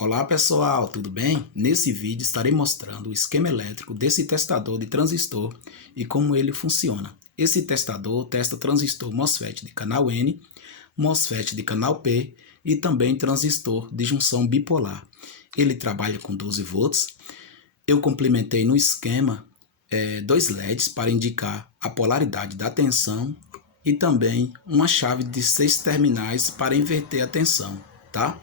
Olá pessoal, tudo bem? Nesse vídeo estarei mostrando o esquema elétrico desse testador de transistor e como ele funciona. Esse testador testa transistor MOSFET de canal N, MOSFET de canal P e também transistor de junção bipolar. Ele trabalha com 12 volts. Eu complementei no esquema dois LEDs para indicar a polaridade da tensão e também uma chave de 6 terminais para inverter a tensão, tá?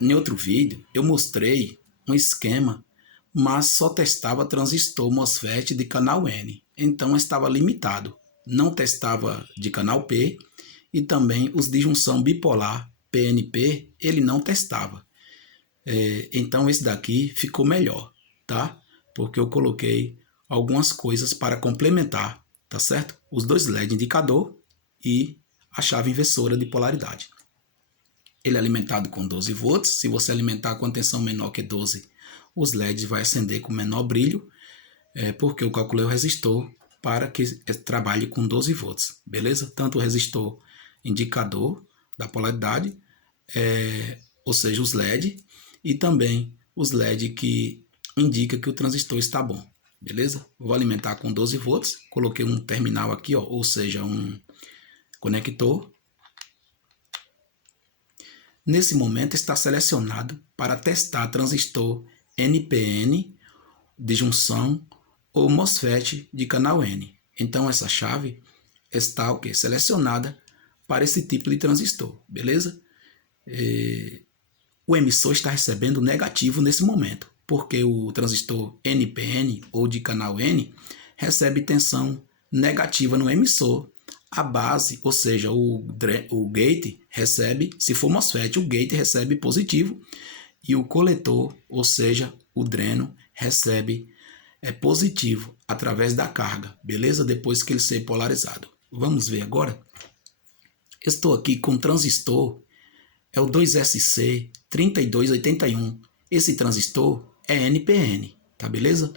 Em outro vídeo eu mostrei um esquema, mas só testava transistor MOSFET de canal N, então estava limitado. Não testava de canal P e também os de junção bipolar PNP ele não testava. Então esse daqui ficou melhor, tá? Porque eu coloquei algumas coisas para complementar, tá certo? Os dois LED indicador e a chave inversora de polaridade. Ele é alimentado com 12 volts. Se você alimentar com a tensão menor que 12, os LEDs vai acender com menor brilho, porque eu calculei o resistor para que trabalhe com 12 volts, beleza? Tanto o resistor indicador da polaridade, ou seja, os LED, e também os LED que indica que o transistor está bom, beleza? Vou alimentar com 12 volts, coloquei um terminal aqui, ó, ou seja, um conector. Nesse momento está selecionado para testar transistor NPN de junção ou MOSFET de canal N. Então essa chave está selecionada para esse tipo de transistor, beleza? O emissor está recebendo negativo nesse momento, porque o transistor NPN ou de canal N recebe tensão negativa no emissor. A base, ou seja, o gate recebe, se for MOSFET, o gate recebe positivo e o coletor, ou seja, o dreno, recebe positivo através da carga, beleza? Depois que ele ser polarizado. Vamos ver agora. Estou aqui com o transistor, é o 2SC3281. Esse transistor é NPN, tá beleza?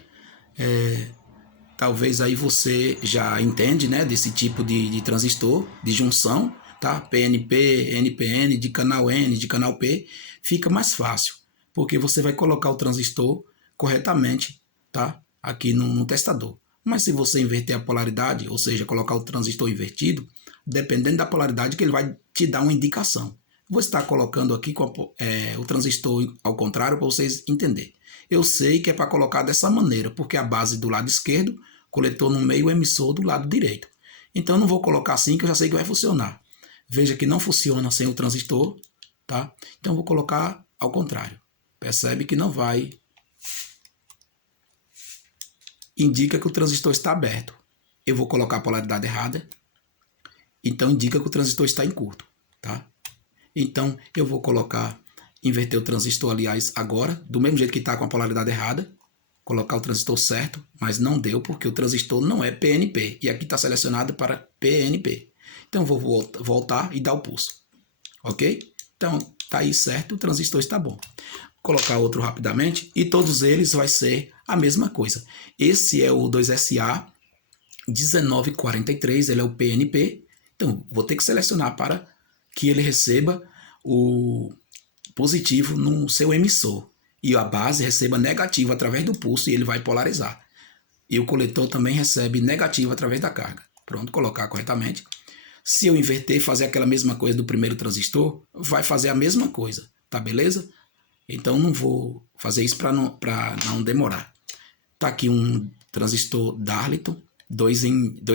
Talvez aí você já entende, né, desse tipo de transistor, de junção, tá? PNP, NPN, de canal N, de canal P, fica mais fácil, porque você vai colocar o transistor corretamente, tá? Aqui no testador. Mas se você inverter a polaridade, ou seja, colocar o transistor invertido, dependendo da polaridade que ele vai te dar uma indicação. Vou estar colocando aqui o transistor ao contrário para vocês entenderem. Eu sei que é para colocar dessa maneira, porque a base do lado esquerdo, coletor no meio, o emissor do lado direito. Então eu não vou colocar assim, que eu já sei que vai funcionar. Veja que não funciona sem o transistor, tá? Então eu vou colocar ao contrário. Percebe que não vai. Indica que o transistor está aberto. Eu vou colocar a polaridade errada. Então indica que o transistor está em curto, tá? Então eu vou inverter o transistor, aliás, agora, do mesmo jeito que está com a polaridade errada, colocar o transistor certo, mas não deu porque o transistor não é PNP, e aqui está selecionado para PNP. Então eu vou voltar e dar o pulso, ok? Então está aí certo, o transistor está bom. Vou colocar outro rapidamente, e todos eles vai ser a mesma coisa. Esse é o 2SA1943, ele é o PNP, então vou ter que selecionar para que ele receba o positivo no seu emissor e a base receba negativo através do pulso e ele vai polarizar. E o coletor também recebe negativo através da carga. Pronto, colocar corretamente. Se eu inverter e fazer aquela mesma coisa do primeiro transistor, vai fazer a mesma coisa, tá beleza? Então não vou fazer isso para não demorar. Tá aqui um transistor Darlington, dois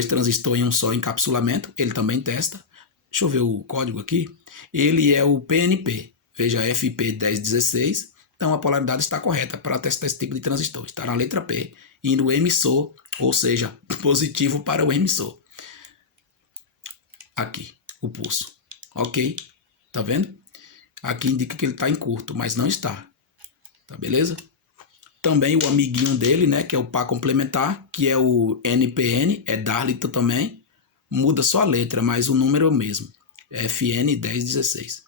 transistores em um só encapsulamento, ele também testa. Deixa eu ver o código aqui. Ele é o PNP. Veja, FP1016. Então a polaridade está correta para testar esse tipo de transistor. Está na letra P. E no emissor, ou seja, positivo para o emissor. Aqui, o pulso. Ok? Tá vendo? Aqui indica que ele está em curto, mas não está. Tá beleza? Também o amiguinho dele, né, que é o par complementar, que é o NPN, é Darlington também. Muda só a letra, mas o número é o mesmo. FN1016.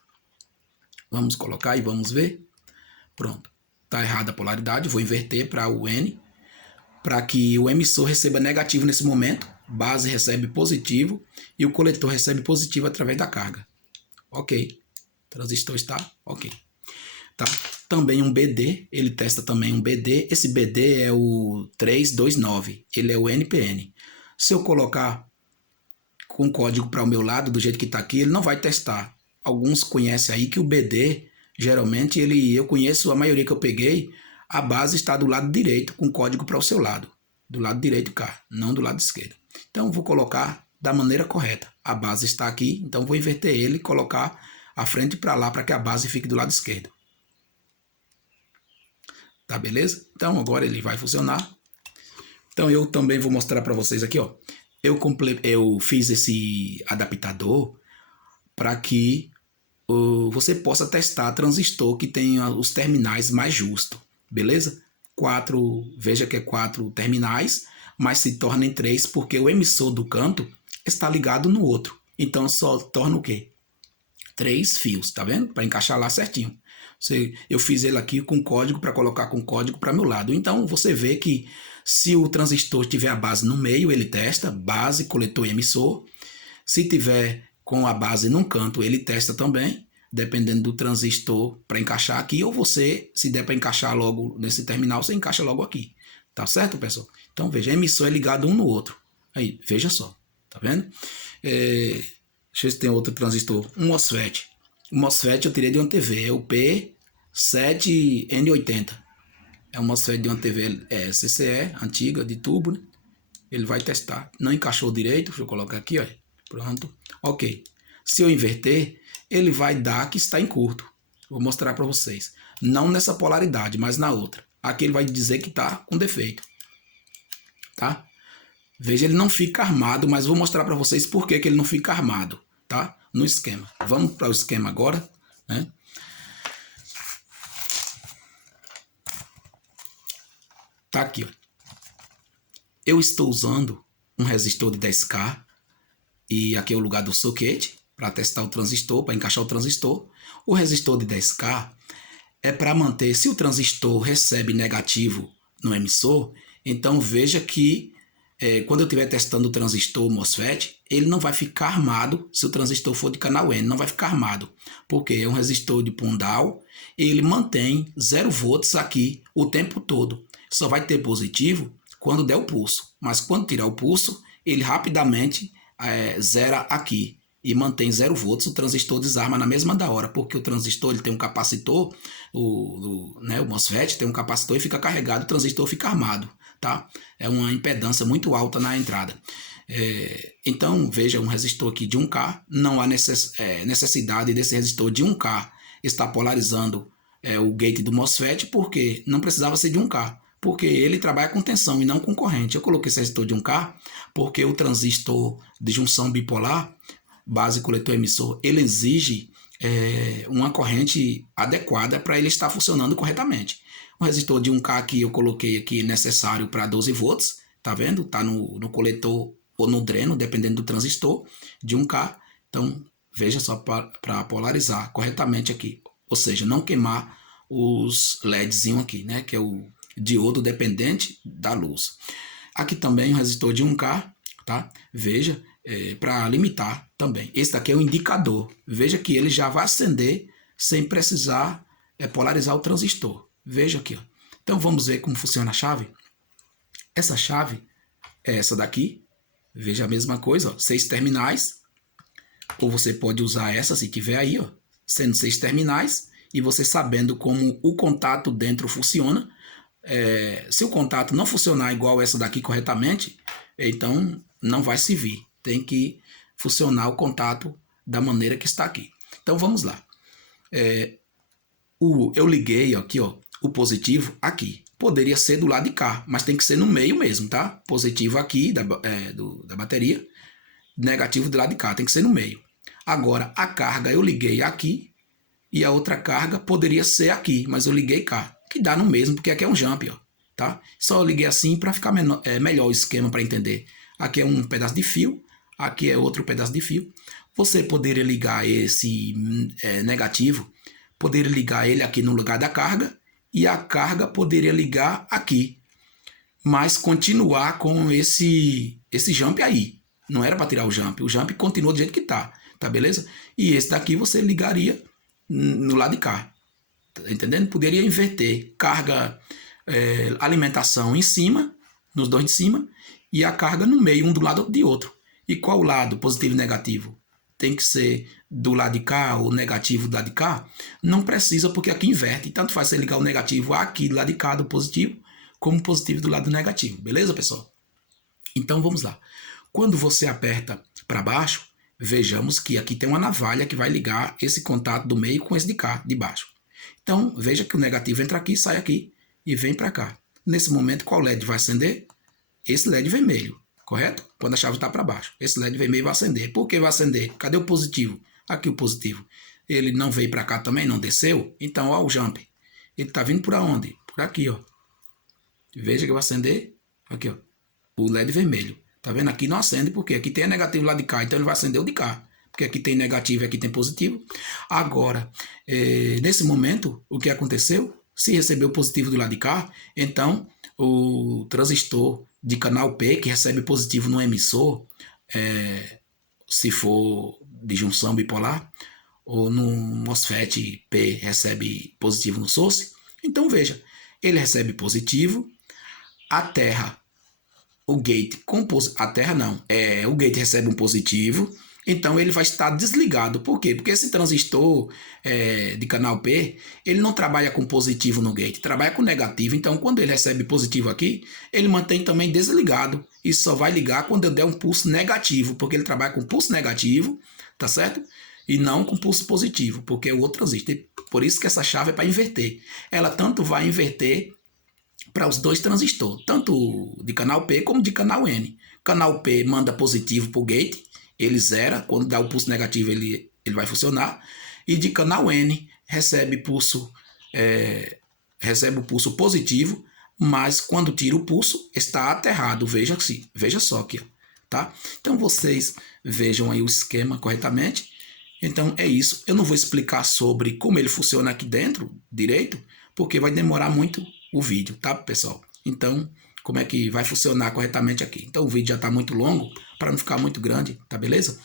Vamos colocar e vamos ver. Pronto. Está errada a polaridade. Vou inverter para o N. Para que o emissor receba negativo nesse momento. Base recebe positivo. E o coletor recebe positivo através da carga. Ok. Transistor está ok. Tá? Também um BD, ele testa também um BD. Esse BD é o 329, ele é o NPN. Se eu colocar com código para o meu lado, do jeito que está aqui, ele não vai testar. Alguns conhecem aí que o BD, geralmente, eu conheço a maioria que eu peguei, a base está do lado direito, com código para o seu lado. Do lado direito cá, não do lado esquerdo. Então, vou colocar da maneira correta. A base está aqui, então vou inverter ele e colocar a frente para lá, para que a base fique do lado esquerdo. Tá, beleza? Então, agora ele vai funcionar. Então, eu também vou mostrar para vocês aqui, ó. Eu fiz esse adaptador para que você possa testar transistor que tenha os terminais mais justos, beleza? Veja que é 4 terminais, mas se torna em 3 porque o emissor do canto está ligado no outro. Então só torna o quê? 3 fios, tá vendo? Para encaixar lá certinho. Eu fiz ele aqui com código para colocar com código para meu lado. Então você vê que se o transistor tiver a base no meio, ele testa base, coletor e emissor. Se tiver com a base num canto, ele testa também, dependendo do transistor para encaixar aqui. Ou você, se der para encaixar logo nesse terminal, você encaixa logo aqui. Tá certo, pessoal? Então veja, emissor é ligado um no outro. Aí, veja só, tá vendo? Deixa eu ver se tem outro transistor. Um MOSFET. O MOSFET eu tirei de uma TV, é o P7N80. É um MOSFET de uma TV CCE, antiga, de tubo, né? Ele vai testar. Não encaixou direito, deixa eu colocar aqui, ó. Pronto. Ok. Se eu inverter, ele vai dar que está em curto. Vou mostrar para vocês. Não nessa polaridade, mas na outra. Aqui ele vai dizer que está com defeito. Tá? Veja, ele não fica armado, mas vou mostrar para vocês por que ele não fica armado, tá? No esquema. Vamos para o esquema agora, né? Tá aqui, ó. Eu estou usando um resistor de 10K e aqui é o lugar do soquete para testar o transistor, para encaixar o transistor. O resistor de 10K é para manter, se o transistor recebe negativo no emissor, então veja que quando eu estiver testando o transistor MOSFET, ele não vai ficar armado se o transistor for de canal N, não vai ficar armado, porque é um resistor de Pundown, ele mantém 0 volts aqui o tempo todo. Só vai ter positivo quando der o pulso, mas quando tirar o pulso, ele rapidamente zera aqui e mantém 0 volts, o transistor desarma na mesma da hora, porque o transistor ele tem um capacitor, o MOSFET tem um capacitor e fica carregado, o transistor fica armado, tá? É uma impedância muito alta na entrada. Então, veja, um resistor aqui de 1K, não há necessidade desse resistor de 1K estar polarizando o gate do MOSFET, porque não precisava ser de 1K, porque ele trabalha com tensão e não com corrente. Eu coloquei esse resistor de 1K porque o transistor de junção bipolar, base, coletor, emissor, ele exige uma corrente adequada para ele estar funcionando corretamente. O resistor de 1K aqui eu coloquei aqui necessário para 12 volts, tá vendo? Tá no coletor ou no dreno, dependendo do transistor de 1K. Então, veja só para polarizar corretamente aqui, ou seja, não queimar os LEDzinho aqui, né? Que é o diodo dependente da luz. Aqui também o resistor de 1K, tá? Veja, para limitar também. Esse daqui é o indicador. Veja que ele já vai acender sem precisar polarizar o transistor. Veja aqui, ó. Então vamos ver como funciona a chave. Essa chave é essa daqui. Veja a mesma coisa, ó, 6 terminais. Ou você pode usar essa se tiver aí, ó, sendo 6 terminais. E você sabendo como o contato dentro funciona. Se o contato não funcionar igual essa daqui corretamente, então não vai servir. Tem que funcionar o contato da maneira que está aqui. Então vamos lá. Eu liguei aqui, ó, o positivo aqui. Poderia ser do lado de cá, mas tem que ser no meio mesmo, tá? Positivo aqui da bateria, negativo do lado de cá, tem que ser no meio. Agora, a carga eu liguei aqui e a outra carga poderia ser aqui, mas eu liguei cá, que dá no mesmo, porque aqui é um jump, ó, tá? Só eu liguei assim para ficar melhor o esquema para entender. Aqui é um pedaço de fio, aqui é outro pedaço de fio. Você poderia ligar esse negativo, poderia ligar ele aqui no lugar da carga e a carga poderia ligar aqui, mas continuar com esse jump aí. Não era para tirar o jump continua do jeito que tá beleza? E esse daqui você ligaria no lado de cá. Tá entendendo? Poderia inverter carga, alimentação em cima, nos dois de cima, e a carga no meio, um do lado de outro. E qual o lado, positivo e negativo? Tem que ser do lado de cá ou negativo do lado de cá? Não precisa, porque aqui inverte. Tanto faz você ligar o negativo aqui do lado de cá do positivo, como o positivo do lado negativo. Beleza, pessoal? Então vamos lá. Quando você aperta para baixo, vejamos que aqui tem uma navalha que vai ligar esse contato do meio com esse de cá, de baixo. Então veja que o negativo entra aqui, sai aqui e vem para cá. Nesse momento, qual LED vai acender? Esse LED vermelho, correto? Quando a chave está para baixo. Esse LED vermelho vai acender. Por que vai acender? Cadê o positivo? Aqui o positivo. Ele não veio para cá também, não desceu? Então, ó o jump. Ele está vindo por onde? Por aqui, ó. Veja que vai acender aqui, ó. O LED vermelho. Tá vendo? Aqui não acende, porque aqui tem negativo lá de cá, então ele vai acender o de cá. Porque aqui tem negativo e aqui tem positivo. Agora, nesse momento, o que aconteceu? Se recebeu positivo do lado de cá, então o transistor de canal P, que recebe positivo no emissor, se for de junção bipolar, ou no MOSFET P recebe positivo no source, então veja, ele recebe positivo, a terra, o gate, a terra não, o gate recebe um positivo, então ele vai estar desligado. Por quê? Porque esse transistor de canal P, ele não trabalha com positivo no gate, trabalha com negativo. Então quando ele recebe positivo aqui, ele mantém também desligado e só vai ligar quando eu der um pulso negativo, porque ele trabalha com pulso negativo, tá certo? E não com pulso positivo, porque é o outro transistor. Por isso que essa chave é para inverter. Ela tanto vai inverter para os dois transistores, tanto de canal P como de canal N. Canal P manda positivo para o gate, ele zera, quando dá o pulso negativo ele vai funcionar, e de canal N recebe o pulso positivo, mas quando tira o pulso está aterrado, veja só aqui, tá? Então vocês vejam aí o esquema corretamente. Então é isso, eu não vou explicar sobre como ele funciona aqui dentro direito, porque vai demorar muito o vídeo, tá, pessoal? Então, como é que vai funcionar corretamente aqui. Então o vídeo já está muito longo, para não ficar muito grande, tá beleza?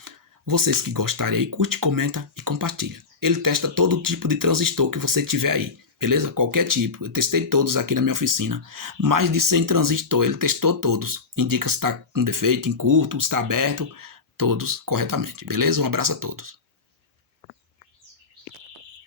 Vocês que gostarem aí, curte, comenta e compartilha. Ele testa todo tipo de transistor que você tiver aí, beleza? Qualquer tipo. Eu testei todos aqui na minha oficina. Mais de 100 transistor, ele testou todos. Indica se está com defeito, em curto, se está aberto, todos corretamente, beleza? Um abraço a todos.